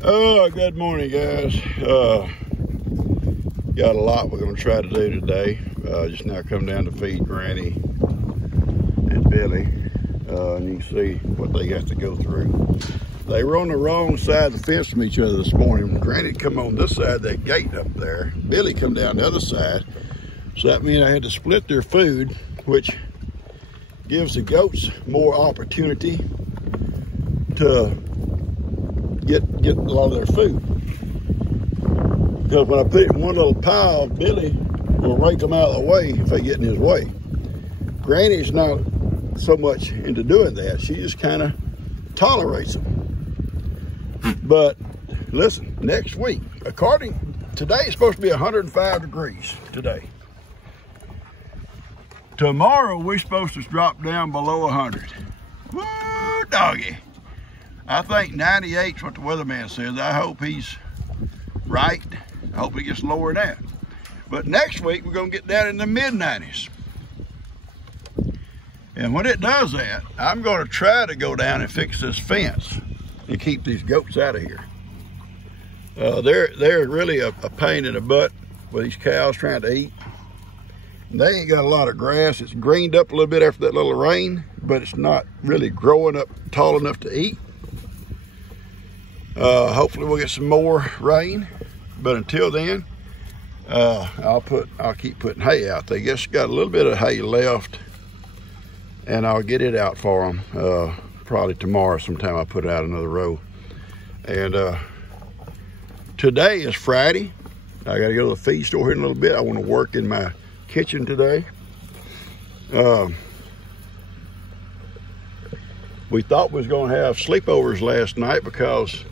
Oh, good morning, guys. Got a lot we're going to try to do today. Just now come down to feed Granny and Billy. And you can see what they got to go through. They were on the wrong side of the fence from each other this morning. Granny come on this side of that gate up there. Billy come down the other side. So that means I had to split their food, which gives the goats more opportunity to get a lot of their food. Because when I put it in one little pile, Billy will rake them out of the way if they get in his way. Granny's not so much into doing that. She just kind of tolerates them. But listen, next week, today is supposed to be 105 degrees today. Tomorrow we're supposed to drop down below 100. Woo, doggy. I think 98 is what the weatherman says. I hope he's right. I hope he gets lower than that. But next week, we're going to get down in the mid-90s. And when it does that, I'm going to try to go down and fix this fence and keep these goats out of here. They're really a pain in the butt with these cows trying to eat. And they ain't got a lot of grass. It's greened up a little bit after that little rain, but it's not really growing up tall enough to eat. Hopefully we'll get some more rain, but until then, I'll keep putting hay out. They just got a little bit of hay left, and I'll get it out for them probably tomorrow sometime. I'll put out another row. And today is Friday. I got to go to the feed store here in a little bit. I want to work in my kitchen today. We thought we was going to have sleepovers last night because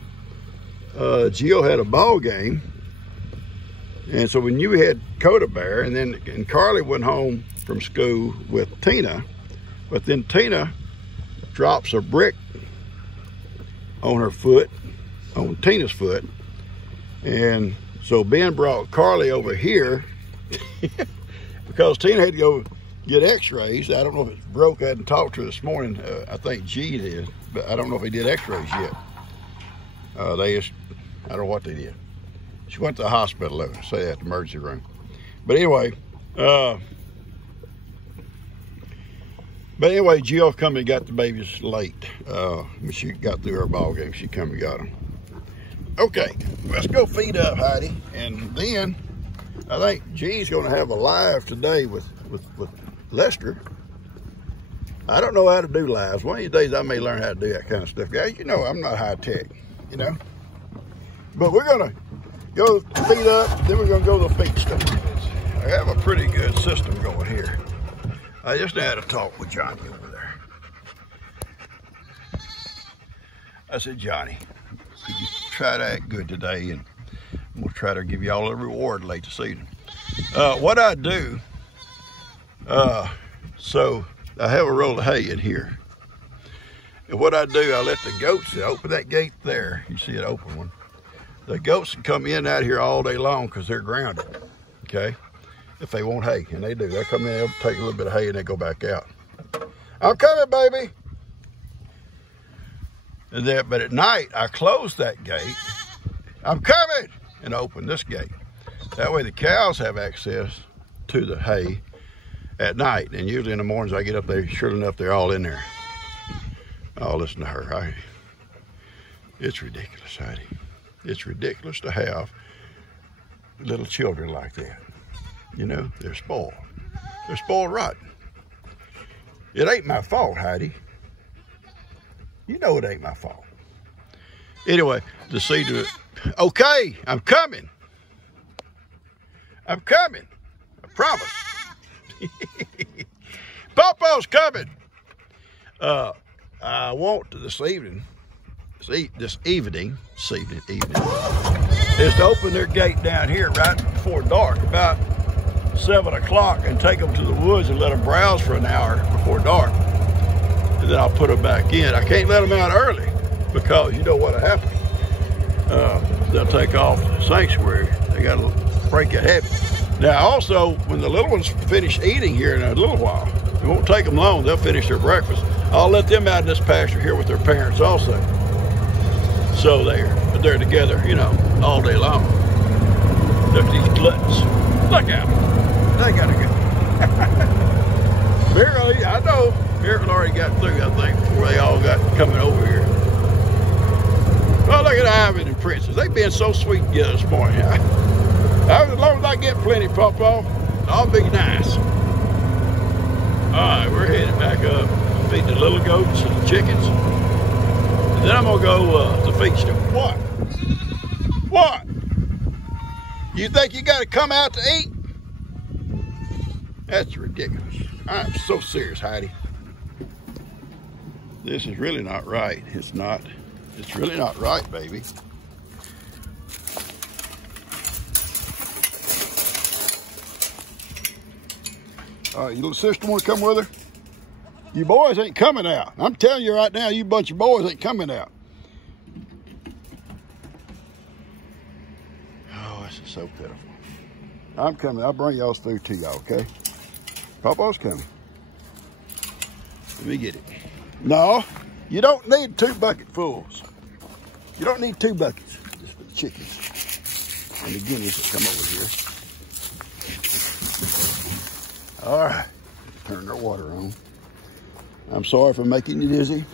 Jill had a ball game, and so we knew we had Coda Bear, and Carly went home from school with Tina, but then Tina drops a brick on her foot, on Tina's foot, and so Ben brought Carly over here because Tina had to go get x-rays. I don't know if it's broke. I hadn't talked to her this morning. I think G did, but I don't know if he did x-rays yet. I don't know what they did. She went to the hospital, though, say that, the emergency room. But anyway, Jill come and got the babies late. When she got through her ball game, she come and got them. Okay, let's go feed up, Heidi. And then I think G's gonna have a live today with Lester. I don't know how to do lives. One of these days I may learn how to do that kind of stuff. Guys, you know I'm not high tech, you know. But we're gonna go feed up, then we're gonna go to the feed store. I have a pretty good system going here. I just had a talk with Johnny over there. I said, Johnny, could you try to act good today, and we'll try to give you all a reward late this evening. What I do, so I have a roll of hay in here. And what I do, I let the goats open that gate there. You see it open one. The goats can come in and out here all day long because they're grounded, okay? If they want hay, and they do. They'll come in, they'll take a little bit of hay, and they go back out. I'm coming, baby. But at night, I close that gate. I'm coming, and open this gate. That way the cows have access to the hay at night. And usually in the mornings I get up there, sure enough, they're all in there. Oh, listen to her. It's ridiculous, Heidi. It's ridiculous to have little children like that. You know, they're spoiled. They're spoiled rotten. It ain't my fault, Heidi. You know it ain't my fault. Anyway, to see to it. Okay, I'm coming. I'm coming. I promise. Papa's coming. I want this evening, is to open their gate down here right before dark, about 7 o'clock, and take them to the woods and let them browse for an hour before dark. And then I'll put them back in. I can't let them out early because you know what'll happen. They'll take off to the sanctuary. They got to break it heavy. Now also, when the little ones finish eating here in a little while, it won't take them long, they'll finish their breakfast. I'll let them out in this pasture here with their parents also. So there. but they're together, you know, all day long. Look at these gluttons. Look at them. They gotta go. Barely, I know. Miracle already got through, I think, before they all got coming over here. Well, look at Ivan and Princess. They've been so sweet together this morning. As long as I get plenty, Pawpaw, I'll be nice. All right, we're headed back up, feed the little goats and the chickens. And then I'm gonna go to the feed store. What? What? You think you gotta come out to eat? That's ridiculous. I'm so serious, Heidi. This is really not right. It's not. It's really not right, baby. All right, your little sister want to come with her? You boys ain't coming out. I'm telling you right now, you bunch of boys ain't coming out. Oh, this is so pitiful. I'm coming. I'll bring y'all's food to y'all, okay? Pawpaw's coming. Let me get it. No, you don't need 2 bucketfuls. You don't need 2 buckets. Just for the chickens and the guineas that come over here. All right, turn their water on. I'm sorry for making you dizzy.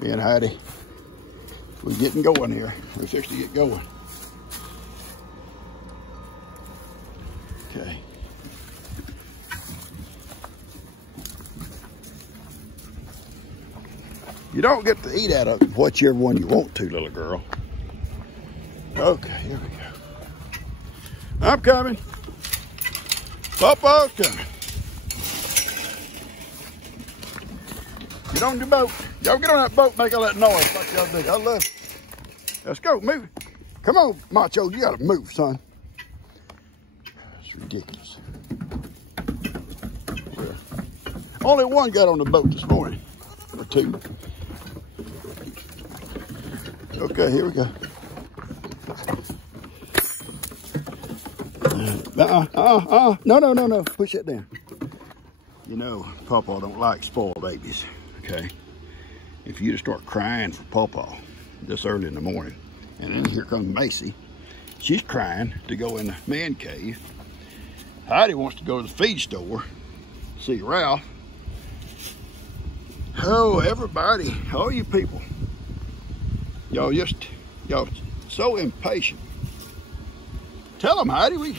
Me and Heidi, we're getting going here. We're fixing to get going. Okay. You don't get to eat out of whichever one you want to, little girl. Okay, here we go. I'm coming. Pawpaw's coming. Get on the boat. Y'all get on that boat, make all that noise like y'all do. I love it. Let's go, move. Come on, Macho, you gotta move, son. It's ridiculous. Yeah. Only one got on the boat this morning, or 2. Okay, here we go. No. Push it down. You know, Pawpaw don't like spoiled babies, okay? If you just start crying for Pawpaw this early in the morning, and then here comes Macy. She's crying to go in the man cave. Heidi wants to go to the feed store, see Ralph. Oh, everybody, all you people. Y'all so impatient. Tell them, Heidi, we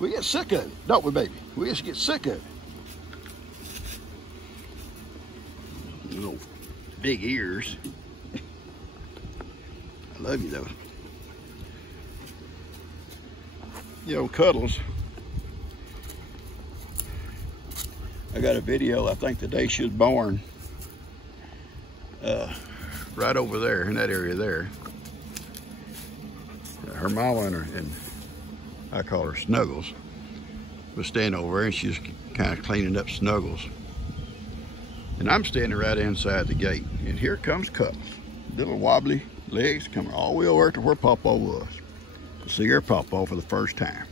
get sick of it, don't we, baby? We just get sick of it. Little big ears. I love you, though. You know, Cuddles. I got a video, I think the day she was born, right over there, in that area there. Her mama and I call her Snuggles, was standing over there, and she's kind of cleaning up Snuggles. And I'm standing right inside the gate, and here comes Cuddles. Little wobbly legs coming all the way over to where Pawpaw was, to see her Pawpaw for the first time.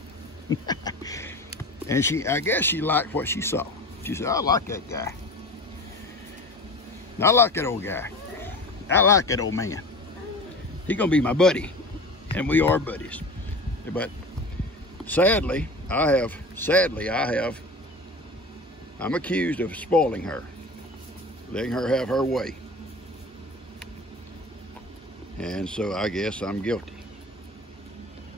And I guess she liked what she saw. She said, I like that guy. I like that old guy. I like that old man. He's gonna be my buddy, and we are buddies. But sadly, I'm accused of spoiling her, letting her have her way. And so I guess I'm guilty.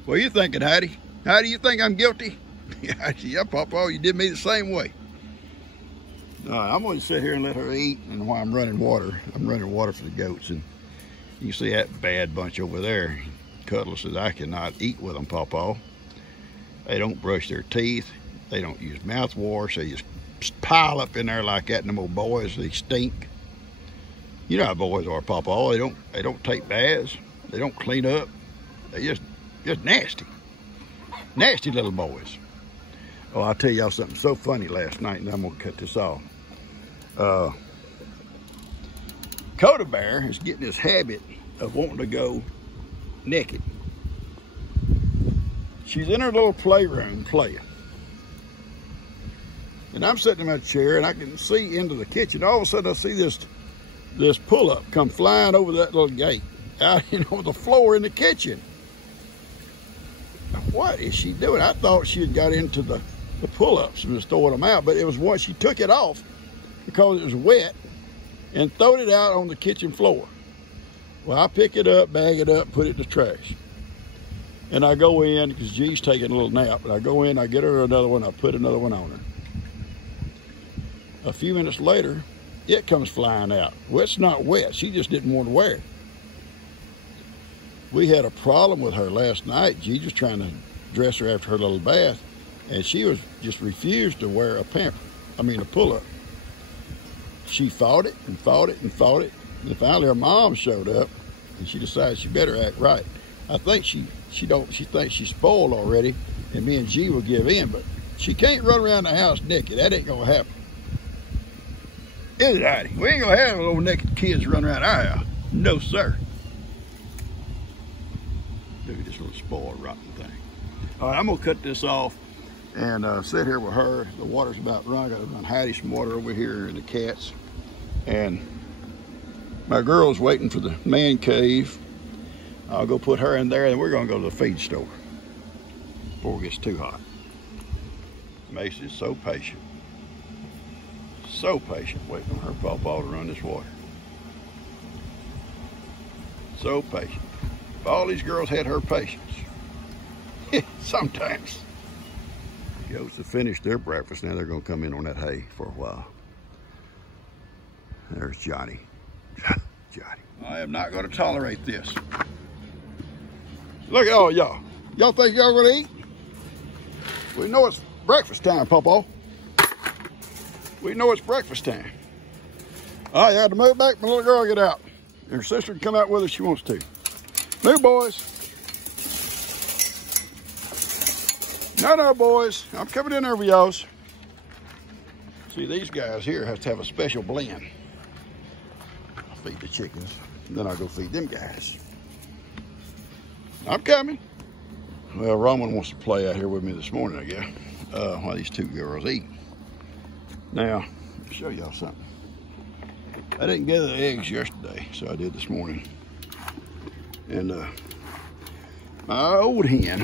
What are you thinking, Heidi? Heidi, you think I'm guilty? Yeah, Pawpaw, you did me the same way. I'm going to sit here and let her eat, and while I'm running water for the goats. And you can see that bad bunch over there. Cuddles says, I cannot eat with them, Pawpaw. They don't brush their teeth. They don't use mouthwash. They just pile up in there like that, and them old boys, they stink. You know how boys are, Pawpaw. They don't take baths. They don't clean up. They just nasty. Nasty little boys. Oh, I'll tell y'all something so funny last night, and I'm gonna cut this off. Coda Bear is getting this habit of wanting to go naked. She's in her little playroom playing. And I'm sitting in my chair, and I can see into the kitchen. All of a sudden, I see this pull-up come flying over that little gate. out, the floor in the kitchen. What is she doing? I thought she had got into the pull-ups and was throwing them out, but it was once she took it off because it was wet and throwed it out on the kitchen floor. Well, I pick it up, bag it up, put it in the trash. And I go in, because G's taking a little nap, but I go in, I get her another one, I put another one on her. A few minutes later, it comes flying out. Well, it's not wet, she just didn't want to wear it. We had a problem with her last night. G was trying to dress her after her little bath, and she was just refused to wear a pull-up. She fought it and fought it and fought it. And finally her mom showed up, and she decided she better act right. I think she thinks she's spoiled already, and me and G will give in, but she can't run around the house naked. That ain't gonna happen. Is it, Heidi? We ain't gonna have little naked kids running around our house. No, sir. Look at this little spoiled, rotten thing. All right, I'm gonna cut this off and sit here with her. The water's about run. I gotta run Heidi some water over here and the cats. And my girl's waiting for the man cave. I'll go put her in there, and we're gonna go to the feed store before it gets too hot. Macy's so patient. So patient waiting on her pawpaw to run this water. So patient. If all these girls had her patience, sometimes. Goats have finished their breakfast. Now they're gonna come in on that hay for a while. There's Johnny. Johnny. I am not gonna tolerate this. Look at all y'all. Y'all think y'all gonna eat? We know it's breakfast time, Pawpaw. We know it's breakfast time. All right, you have to move back. My little girl get out. And her sister can come out with her if she wants to. Move, boys. No, boys. I'm coming in there with y'all. See, these guys here have to have a special blend. I'll feed the chickens, and then I'll go feed them guys. I'm coming. Well, Roman wants to play out here with me this morning, I guess, while these two girls eat. Now, I'll show y'all something. I didn't gather the eggs yesterday, so I did this morning. And my old hen,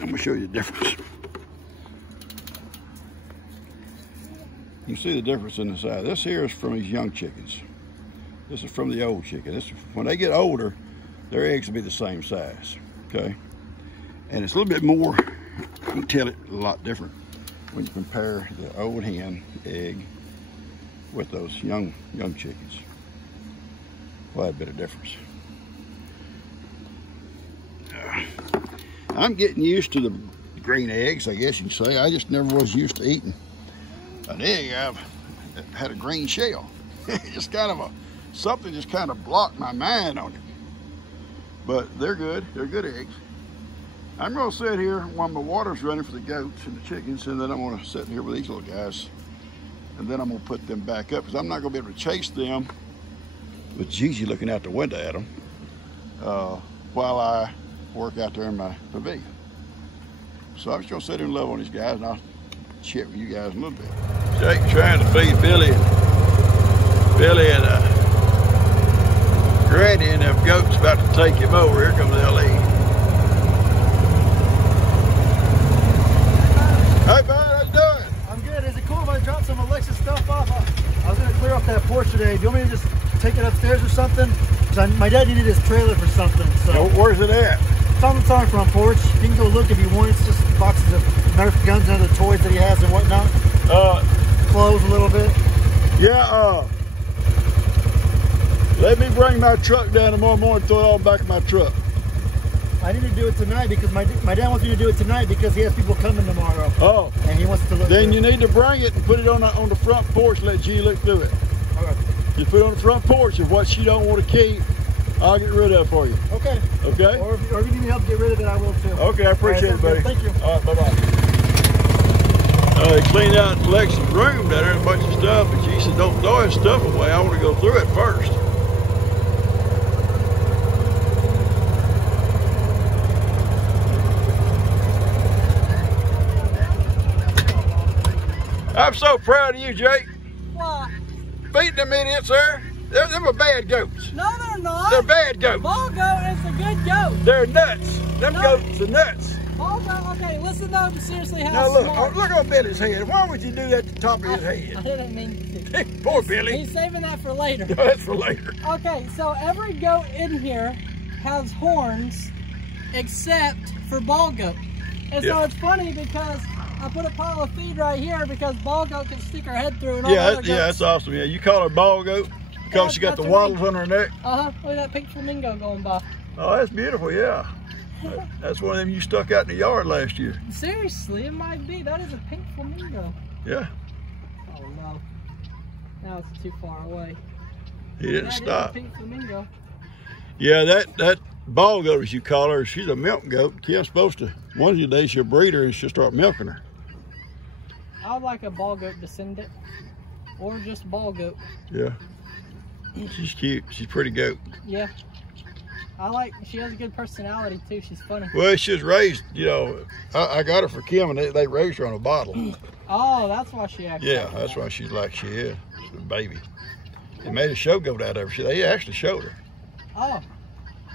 I'm gonna show you the difference. You can see the difference in the size. This here is from these young chickens. This is from the old chicken. When they get older, their eggs will be the same size, okay? And it's a little bit more, you can tell it a lot different when you compare the old hen egg with those young chickens. Quite a bit of difference. I'm getting used to the green eggs, I guess you can say. I just never was used to eating an egg that had a green shell. Just kind of something just kind of blocked my mind on it. But they're good eggs. I'm gonna sit here while my water's running for the goats and the chickens, and then I'm gonna sit here with these little guys, and then I'm gonna put them back up, because I'm not gonna be able to chase them with Gigi looking out the window at them while I work out there in my pavilion. So I'm just gonna sit here and love on these guys, and I'll chat with you guys in a little bit. Jake trying to feed Billy and Granny, and them goats about to take him over. Here comes L.E. Hey, bud, how you doing? I'm good. Is it cool if I drop some Alexa stuff off? I was going to clear off that porch today. Do you want me to just take it upstairs or something? Because my dad needed his trailer for something. So where's it at? It's on the front porch. You can go look if you want. It's just boxes of Nerf guns and other toys that he has and whatnot. Clothes a little bit. Yeah, let me bring my truck down tomorrow morning and throw it all back in my truck. I need to do it tonight because my dad wants me to do it tonight because he has people coming tomorrow. Oh. And he wants to look. Then you need to bring it and put it on the front porch and let G look through it. Okay. You put it on the front porch, and what she don't want to keep, I'll get rid of it for you. Okay. Okay? Or if you need me help get rid of it, I will too. Okay, I appreciate it, buddy. Thank you. All right, bye-bye. They cleaned out Lex's room down there, a bunch of stuff, but G said, don't throw his stuff away. I want to go through it first. I'm so proud of you, Jake. What? Beating them idiots there. Them are bad goats. No, they're not. They're bad goats. Ball goat is a good goat. They're nuts. Them No. goats are nuts. Ball goat, okay, listen though, seriously, how Now look, smart. look on Billy's head. Why would you do that to the top of his I head? didn't mean to. Poor Billy. He's saving that for later. That's for later. Okay, so every goat in here has horns except for ball goat. And so Yeah. it's funny because I put a pile of feed right here because ball goat can stick her head through and all the other goats. Yeah, that's awesome. Yeah, you call her ball goat because she got the That's wattles on her neck. Uh-huh, look at that pink flamingo going by. Oh, that's beautiful. Yeah, that's one of them you stuck out in the yard last year. Seriously, it might be. That is a pink flamingo. Yeah, Oh no. Now it's too far away. he didn't That is stop. a pink flamingo. Yeah, that ball goat, as you call her, she's a milk goat. Kim's supposed to, one of these days she'll breed her and she'll start milking her. I would like a ball goat descendant. Or just ball goat. Yeah, she's cute. She's a pretty goat. Yeah. She has a good personality too. She's funny. Well, she was raised, you know, I got her for Kim and they raised her on a bottle. Oh, that's why she acts Yeah, like that's that. why she's like she is. She's a baby. They made a show goat out of her. They actually showed her. Oh.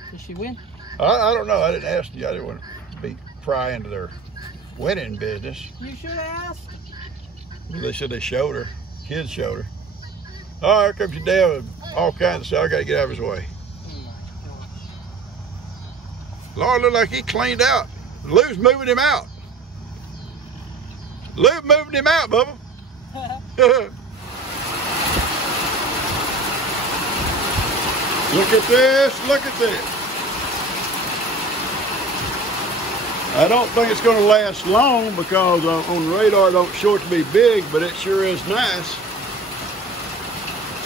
Did she win? I don't know. I didn't ask you. I didn't want to pry into their winning business. You should have asked. They said they showed her. Kids showed her. Oh, here comes your dad with all kinds of stuff. I got to get out of his way. Lord, look like he cleaned out. Lou's moving him out. Lou moving him out, Bubba. Look at this. Look at this. I don't think it's going to last long because on the radar it don't show it to be big, but it sure is nice.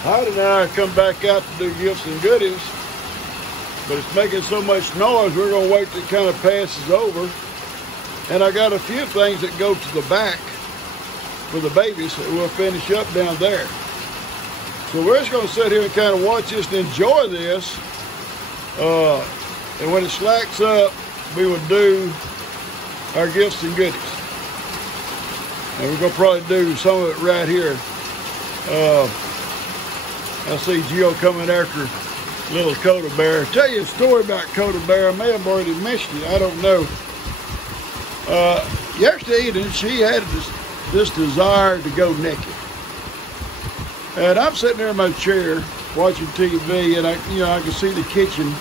Heidi and I come back out to do gifts and goodies, but it's making so much noise we're going to wait till it kind of passes over. And I got a few things that go to the back for the babies that we'll finish up down there. So we're just going to sit here and kind of watch this and enjoy this. And when it slacks up, we will do our gifts and goodies. And we're going to probably do some of it right here. I see Jill coming after little Coda Bear. I'll tell you a story about Coda Bear. I may have already mentioned it. I don't know. Yesterday evening, she had this desire to go naked. And I'm sitting there in my chair watching TV, and I can see the kitchen.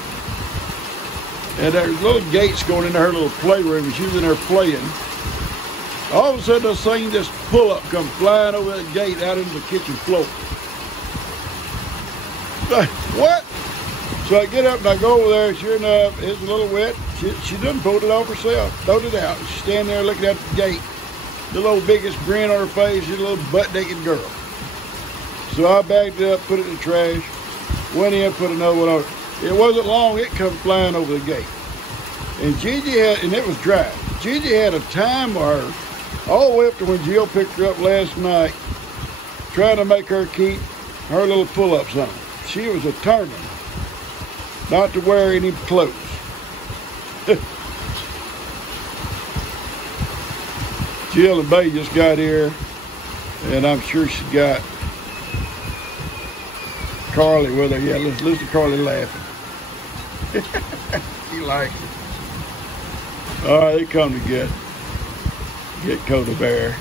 And there's little gates going into her little playroom, and she's in there playing. All of a sudden, I seen this pull-up come flying over that gate out into the kitchen floor. Like, what? So I get up and I go over there. Sure enough, it's a little wet. She done pulled it off herself, throwed it out. She's standing there looking at the gate. The little biggest grin on her face. She's a little butt-naked girl. So I bagged it up, put it in the trash, went in, put another one on it. It wasn't long, it come flying over the gate. And Gigi had, and it was dry. Gigi had a time with her all the way up to when Jill picked her up last night, trying to make her keep her little pull-ups on. She was determined not to wear any clothes. Jill and Bay just got here, and I'm sure she got Carly with her. Yeah, let's listen to Carly laughing. She likes it. All right, they come to get Coda Bear.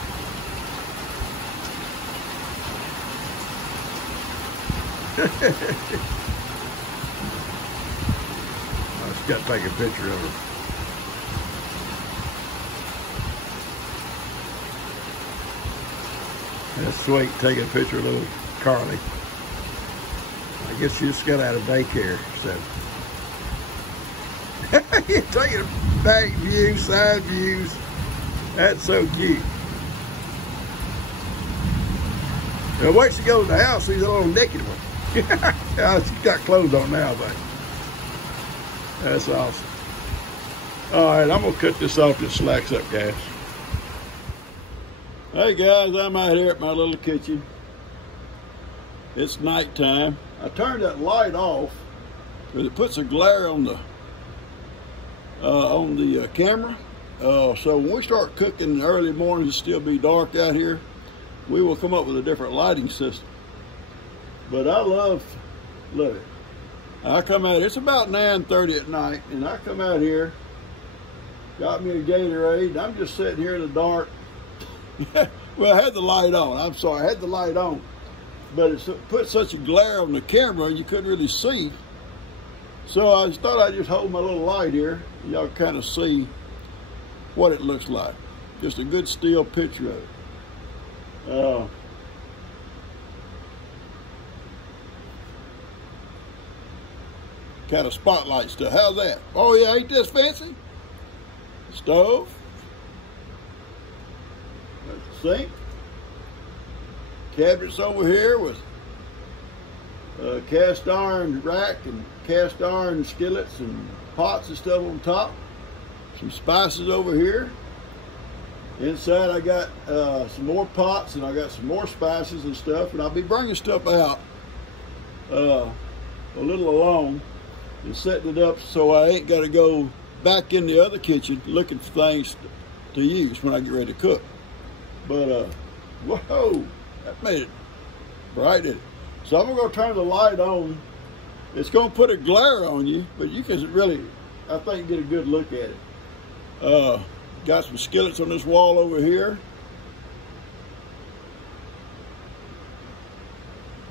I just got to take a picture of her. That's sweet, taking a picture of little Carly. I guess she just got out of daycare, so. You're taking back views, side views. That's so cute. Now, once she goes to the house, she's a little naked one. Yeah, she's got clothes on now, but that's awesome. All right, I'm gonna cut this off. It slacks up, guys. Hey guys, I'm out here at my little kitchen. It's nighttime. I turned that light off because it puts a glare on the camera. So when we start cooking in the early mornings, it'll still be dark out here. We will come up with a different lighting system. But I love Look. I come out, it's about 9:30 at night, and I come out here, got me a Gatorade, and I'm just sitting here in the dark. Well, I had the light on. I'm sorry, I had the light on. But it put such a glare on the camera, you couldn't really see. So I just thought I'd just hold my little light here. Y'all kind of see what it looks like. Just a good still picture of it. Kind of spotlight stuff. How's that? Oh yeah, ain't this fancy? Stove. That's the sink. Cabinets over here with cast iron rack and cast iron skillets and pots and stuff on top. Some spices over here. Inside I got some more pots, and I got some more spices and stuff, and I'll be bringing stuff out a little along and setting it up so I ain't got to go back in the other kitchen looking for things to use when I get ready to cook. But whoa, that made it bright, didn't it? So I'm gonna turn the light on. It's gonna put a glare on you, but you can really, I think, get a good look at it. Got some skillets on this wall over here.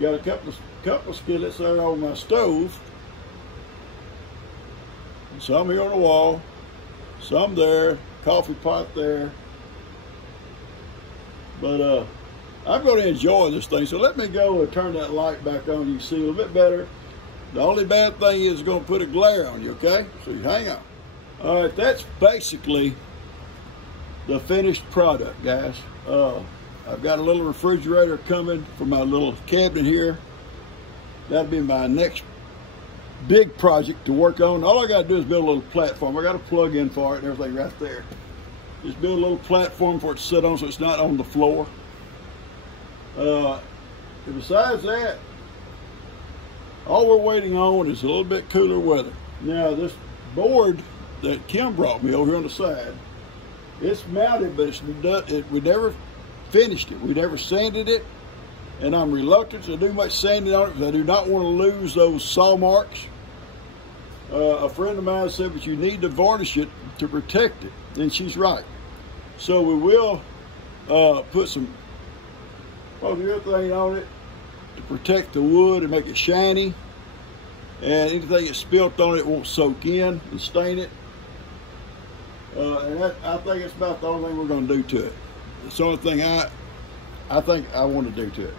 Got a couple of skillets there on my stove. Some here on the wall, some there, coffee pot there. But I'm going to enjoy this thing. So let me go and turn that light back on. You can see a little bit better. The only bad thing is it's going to put a glare on you, okay? So you hang on. All right, that's basically the finished product, guys. I've got a little refrigerator coming for my little cabinet here. That'll be my next big project to work on. All I got to do is build a little platform. I got a plug in for it and everything right there. Just build a little platform for it to sit on so it's not on the floor. And besides that, all we're waiting on is a little bit cooler weather. Now this board that Kim brought me over here on the side, it's mounted, but we never finished it. We never sanded it, and I'm reluctant to do much sanding on it because I do not want to lose those saw marks. A friend of mine said, but you need to varnish it to protect it, and she's right. So we will put some polyurethane on it to protect the wood and make it shiny, and anything that's spilt on it won't soak in and stain it. And that, I think it's about the only thing we're going to do to it. It's the only thing I think I want to do to it.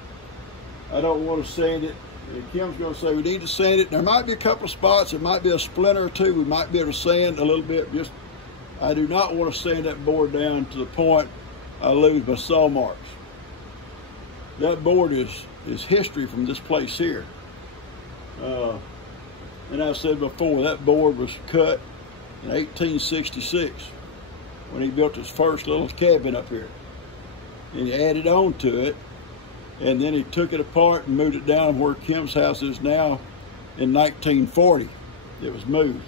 I don't want to sand it. And Kim's going to say we need to sand it. There might be a couple of spots. It might be a splinter or two. We might be able to sand a little bit. Just, I do not want to sand that board down to the point I lose my saw marks. That board is history from this place here. And I said before, that board was cut in 1866 when he built his first little cabin up here. And he added on to it, and then he took it apart and moved it down where Kim's house is now in 1940. It was moved.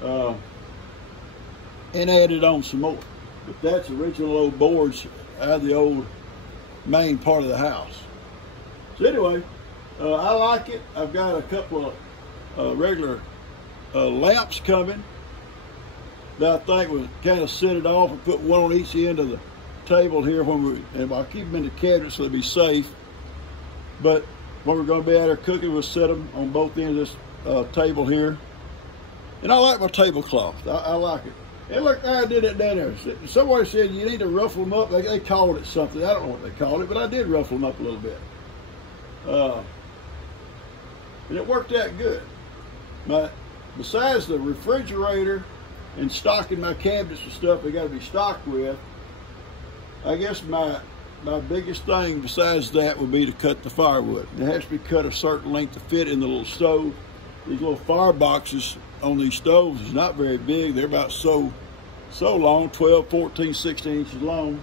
And added on some more. But that's original old boards out of the old main part of the house. So anyway, I like it. I've got a couple of regular lamps coming that I think will kind of set it off and put one on each end of the table here and I'll keep them in the cabinet so they'll be safe. But when we're going to be out there cooking, we'll set them on both ends of this table here. And I like my tablecloth. I like it. And look, I did it down there. Somebody said you need to ruffle them up. They called it something. I don't know what they called it, but I did ruffle them up a little bit. And it worked out good. Besides the refrigerator and stocking my cabinets and stuff they got to be stocked with, I guess my biggest thing besides that would be to cut the firewood. It has to be cut a certain length to fit in the little stove. These little fire boxes on these stoves is not very big. They're about so long, 12, 14, 16 inches long.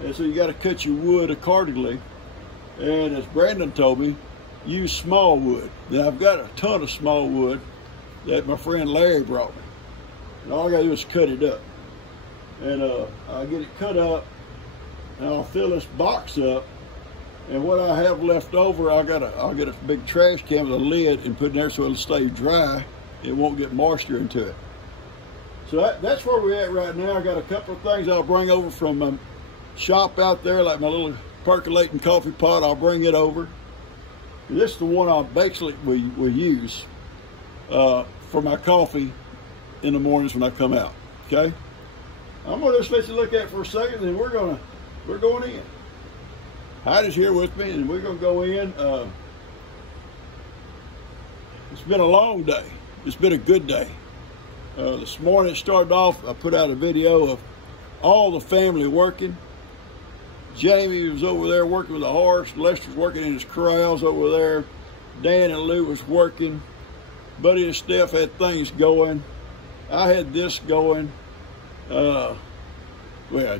And so you got to cut your wood accordingly. And as Brandon told me, use small wood. Now I've got a ton of small wood that my friend Larry brought me. And all I got to do is cut it up. And I'll get it cut up, and I'll fill this box up And what I have left over, I'll get a big trash can with a lid and put it in there so it'll stay dry. It won't get moisture into it. So that's where we're at right now. I got a couple of things I'll bring over from my shop out there, like my little percolating coffee pot. I'll bring it over. This is the one I basically will use for my coffee in the mornings when I come out. Okay, I'm gonna just let you look at it for a second, and we're going in. Heidi's here with me, and we're gonna go in. It's been a long day. It's been a good day. This morning it started off, I put out a video of all the family working. Jamie was over there working with the horse. Lester's working in his corrals over there. Dan and Lou was working. Buddy and Steph had things going. I had this going. Well,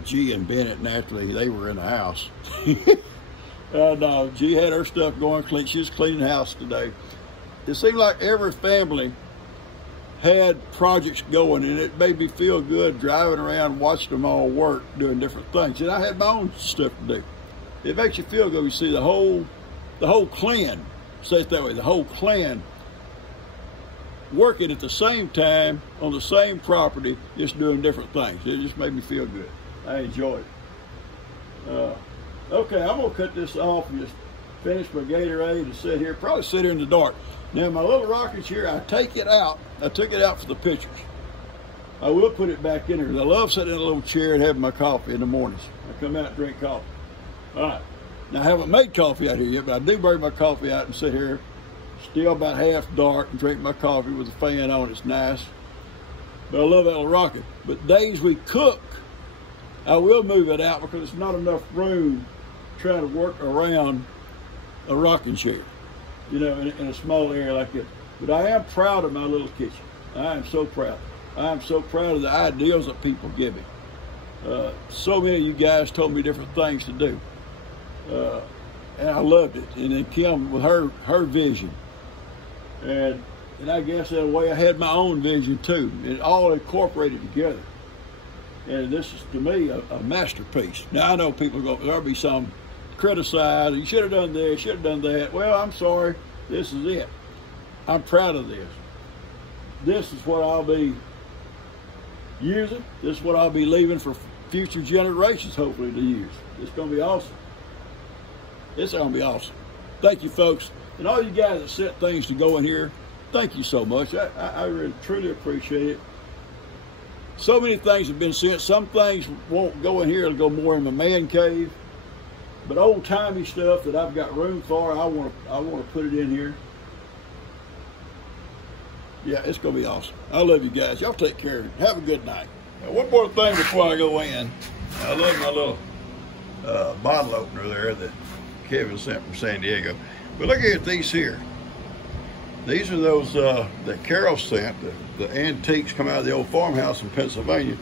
G and Bennett, naturally, they were in the house. No, G had her stuff going. She was cleaning the house today. It seemed like every family had projects going, and it made me feel good driving around, watching them all work, doing different things. And I had my own stuff to do. It makes you feel good. You see the whole clan, say it that way, the whole clan working at the same time on the same property, just doing different things. It just made me feel good. I enjoyed it. Okay, I'm gonna cut this off and just finish my Gatorade and sit here, probably sit here in the dark. Now my little rocking chair, I take it out. I took it out for the pictures. I will put it back in there. I love sitting in a little chair and having my coffee in the mornings. I come out and drink coffee. All right, now I haven't made coffee out here yet, but I do bring my coffee out and sit here, still about half dark, and drink my coffee with the fan on. It's nice. But I love that little rocket. But days we cook, I will move it out because there's not enough room trying to work around a rocking chair, you know, in a small area like this. But I am proud of my little kitchen. I am so proud. I am so proud of the ideas that people give me. So many of you guys told me different things to do. And I loved it. And then Kim with her vision. And I guess in a way I had my own vision too. It all incorporated together. And this is, to me, a masterpiece. Now, I know people there'll be some criticize, you should have done this, should have done that. Well, I'm sorry, this is it. I'm proud of this. This is what I'll be using. This is what I'll be leaving for future generations, hopefully, to use. It's gonna be awesome. It's gonna be awesome. Thank you, folks. And all you guys that set things to go in here, thank you so much. I really, truly appreciate it. So many things have been sent. Some things won't go in here, it'll go more in my man cave. But old-timey stuff that I've got room for, I want to put it in here. Yeah, it's going to be awesome. I love you guys. Y'all take care. Have a good night. Now, one more thing before I go in. I love my little bottle opener there that Kevin sent from San Diego. But look at these here. These are those that Carol sent, the antiques come out of the old farmhouse in Pennsylvania.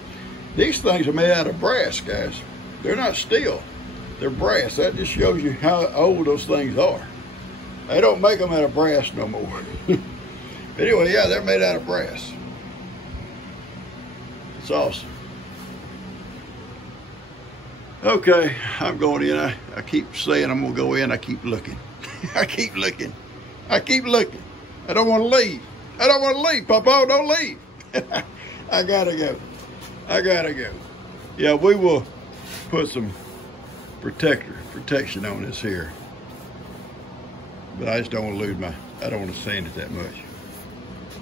These things are made out of brass, guys. They're not steel. They're brass. That just shows you how old those things are. They don't make them out of brass no more. Anyway, yeah, they're made out of brass. It's awesome. Okay, I'm going in. I keep saying I'm gonna go in. I keep looking. I keep looking. I keep looking. I don't want to leave. I don't want to leave, Papa. Don't leave. I gotta go. I gotta go. Yeah, we will put some protection on this here. But I just don't want to lose I don't want to sand it that much.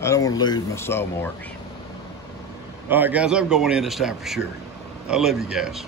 I don't want to lose my saw marks. All right, guys, I'm going in this time for sure. I love you guys.